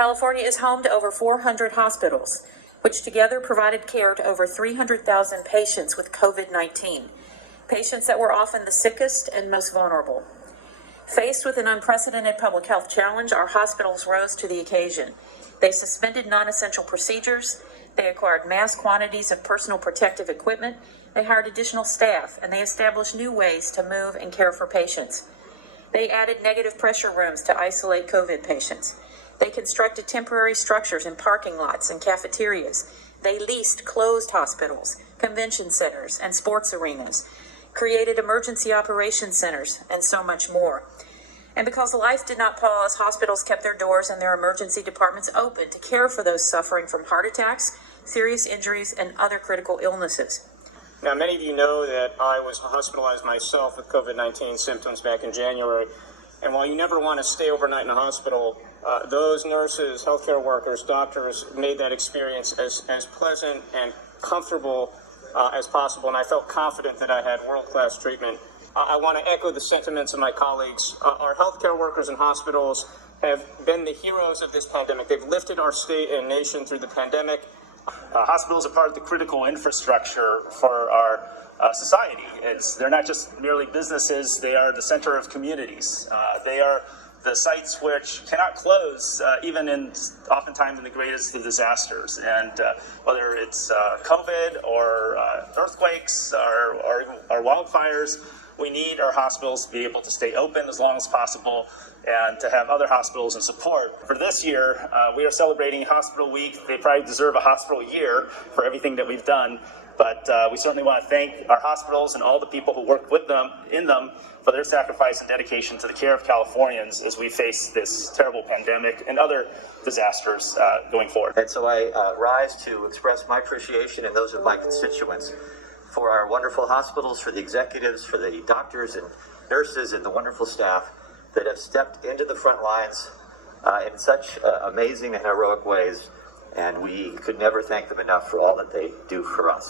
California is home to over 400 hospitals, which together provided care to over 300,000 patients with COVID-19, patients that were often the sickest and most vulnerable. Faced with an unprecedented public health challenge, our hospitals rose to the occasion. They suspended non-essential procedures, they acquired mass quantities of personal protective equipment, they hired additional staff, and they established new ways to move and care for patients. They added negative pressure rooms to isolate COVID patients. They constructed temporary structures in parking lots and cafeterias. They leased closed hospitals, convention centers, and sports arenas, created emergency operations centers, and so much more. And because life did not pause, hospitals kept their doors and their emergency departments open to care for those suffering from heart attacks, serious injuries, and other critical illnesses. Now, many of you know that I was hospitalized myself with COVID-19 symptoms back in January. And while you never want to stay overnight in a hospital, those nurses, healthcare workers, doctors made that experience as pleasant and comfortable as possible. And I felt confident that I had world-class treatment. I want to echo the sentiments of my colleagues. Our healthcare workers and hospitals have been the heroes of this pandemic. They've lifted our state and nation through the pandemic. Hospitals are part of the critical infrastructure for our society. They're not just merely businesses, they are the center of communities. They are the sites which cannot close, even oftentimes in the greatest of disasters. And whether it's COVID or earthquakes or wildfires, we need our hospitals to be able to stay open as long as possible and to have other hospitals in support. For this year, we are celebrating Hospital Week. They probably deserve a hospital year for everything that we've done. But we certainly want to thank our hospitals and all the people who work with them, in them, for their sacrifice and dedication to the care of Californians as we face this terrible pandemic and other disasters going forward. And so I rise to express my appreciation and those of my constituents for our wonderful hospitals, for the executives, for the doctors and nurses and the wonderful staff that have stepped into the front lines in such amazing and heroic ways. And we could never thank them enough for all that they do for us.